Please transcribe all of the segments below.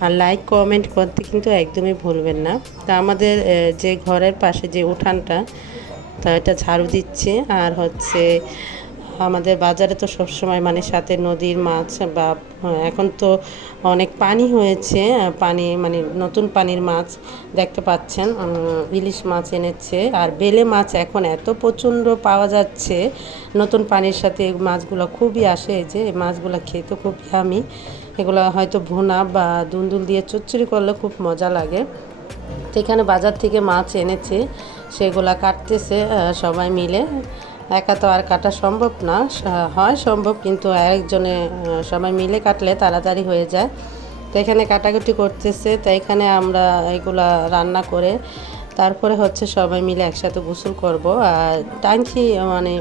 আর like comment করতে কিন্তু একদমই ভুলবেন না। তা আমাদের যে ঘরের পাশে যে উঠানটা, তা এটা ঝাড়ু দিচ্ছে। আর হচ্ছে আমাদের বাজারে তো সবসময় মানে সাথে নদীর মাছ বা হ্যাঁ, এখন তো অনেক পানি হয়েছে পানি মানে নতুন পানির মাছ দেখতে পাচ্ছেন ইলিশ মাছ এনেছে আর বেলে মাছ এখন এত প্রচণ্ড পাওয়া যাচ্ছে নতুন পানির সাথে মাছগুলো খুবই আসে যে মাছগুলো খেতে খুব আমি এগুলো হয়তো ভুনা বা দুন্দুল দিয়ে চচ্চড়ি করলে খুব মজা লাগে। তো এখানে বাজার থেকে মাছ এনেছে সেগুলা কাটতেছে সবাই মিলে একা তো আর কাটা সম্ভব না হয় সম্ভব কিন্তু আহ, সবাই মিলে কাটলে তাড়াতাড়ি হয়ে যায়। তো এখানে কাটাকুটি করতেছে তো এখানে আমরা এগুলা রান্না করে তারপরে হচ্ছে সবাই মিলে একসাথে গোসল করব। আর টাঙ্কি মানে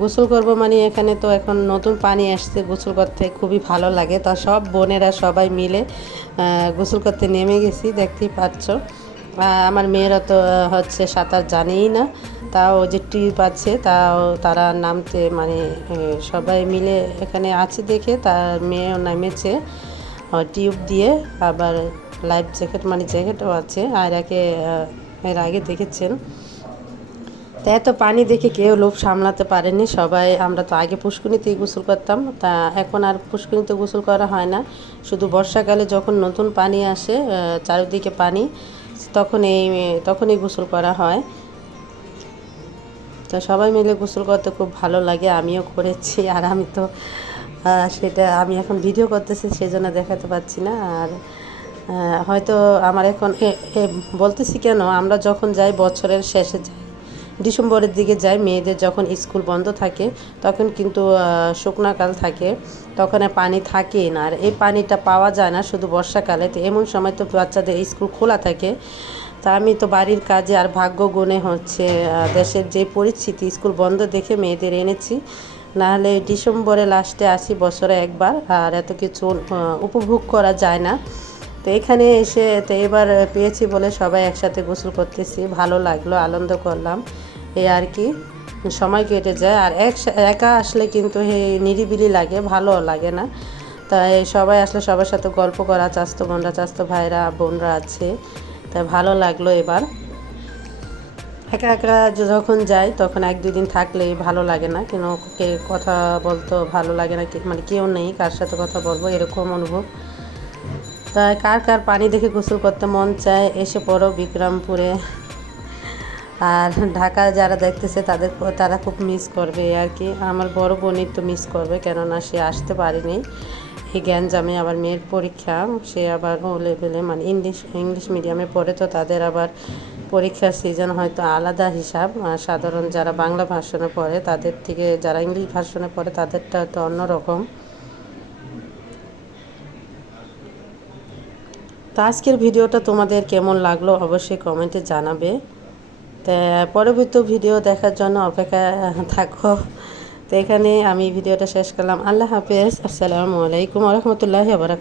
গোসল করব মানে এখানে তো এখন নতুন পানি আসছে গোসল করতে খুবই ভালো লাগে। তা সব বোনেরা সবাই মিলে গোসল করতে নেমে গেছি দেখতেই পাচ্ছ। আমার মেয়েরা তো হচ্ছে সাঁতার জানেই না। তাও যে টিউব আছে, তাও তারা নামতে মানে সবাই মিলে এখানে আছে দেখে তার মেয়েও নামেছে। টিউব দিয়ে আবার লাইফ জ্যাকেট মানে জ্যাকেটও আছে। আর একে এর আগে দেখেছেন। তা এত পানি দেখে কেউ লোভ সামলাতে পারেনি। সবাই, আমরা তো আগে পুষ্কুনিতেই গোসল করতাম। তা এখন আর পুষ্কুনিতে গোসল করা হয় না। শুধু বর্ষাকালে যখন নতুন পানি আসে চারিদিকে পানি তখন এই তখনই গোসল করা হয়। তো সবাই মিলে গোসল করতে খুব ভালো লাগে, আমিও করেছি আর আমি তো সেটা আমি এখন ভিডিও করতেছি সেই জন্য দেখাতে পাচ্ছি না। আর হয়তো আমার এখন বলতেছি কেন, আমরা যখন যাই বছরের শেষে যাই ডিসেম্বরের দিকে যাই মেয়েদের যখন স্কুল বন্ধ থাকে, তখন কিন্তু শুকনাকাল থাকে, তখন পানি থাকেই না। আর এই পানিটা পাওয়া যায় না শুধু বর্ষাকালে, তো এমন সময় তো বাচ্চাদের স্কুল খোলা থাকে। তা আমি তো বাড়ির কাজে আর ভাগ্য গুণে হচ্ছে দেশের যে পরিস্থিতি, স্কুল বন্ধ দেখে মেয়েদের এনেছি। নাহলে ডিসেম্বরে লাস্টে আসি বছরে একবার, আর এত কিছু উপভোগ করা যায় না। তো এখানে এসে তো এবার পেয়েছি বলে সবাই একসাথে গোসল করতেছি। ভালো লাগল, আনন্দ করলাম। এই আর কি, সময় কেটে যায়। আর এক একা আসলে কিন্তু হে, নিরিবিলি লাগে ভালো লাগে না। তাই সবাই আসলে সবার সাথে গল্প করা, চাস্তো বোনরা, চাস্তো ভাইরা, বোনরা আছে। তাই ভালো লাগল এবার। একা একা যখন যাই, তখন এক দুই দিন থাকলে ভালো লাগে না। কেন, কে কথা বলতো ভালো লাগে না মানে কেউ নেই, কার সাথে কথা বলব, এরকম অনুভব। তাই কার কার পানি দেখে গোসল করতে মন চায়, এসে পড়ো বিক্রমপুরে। আর ঢাকা যারা দেখতেছে, তাদের তারা খুব মিস করবে আর কি। আমার বড় বোনই তো মিস করবে, কেননা সে আসতে পারেনি। এই জ্ঞানজামে আবার মেয়ের পরীক্ষা, সে আবার ও লেভেলে মানে ইংলিশ ইংলিশ মিডিয়ামে পড়ে, তো তাদের আবার পরীক্ষার সিজন হয়তো আলাদা হিসাব। সাধারণ যারা বাংলা ভার্সনে পড়ে, তাদের থেকে, যারা ইংলিশ ভার্সনে পড়ে, তাদেরটা তো অন্যরকম। তো আজকের ভিডিওটা তোমাদের কেমন লাগল অবশ্যই কমেন্টে জানাবে। তা পরবর্তী ভিডিও দেখার জন্য অপেক্ষা থাকো। তো এখানে আমি ভিডিওটা শেষ করলাম। আল্লাহ হাফেজ। আসসালামু আলাইকুম রহমতুল্লাহ বারাক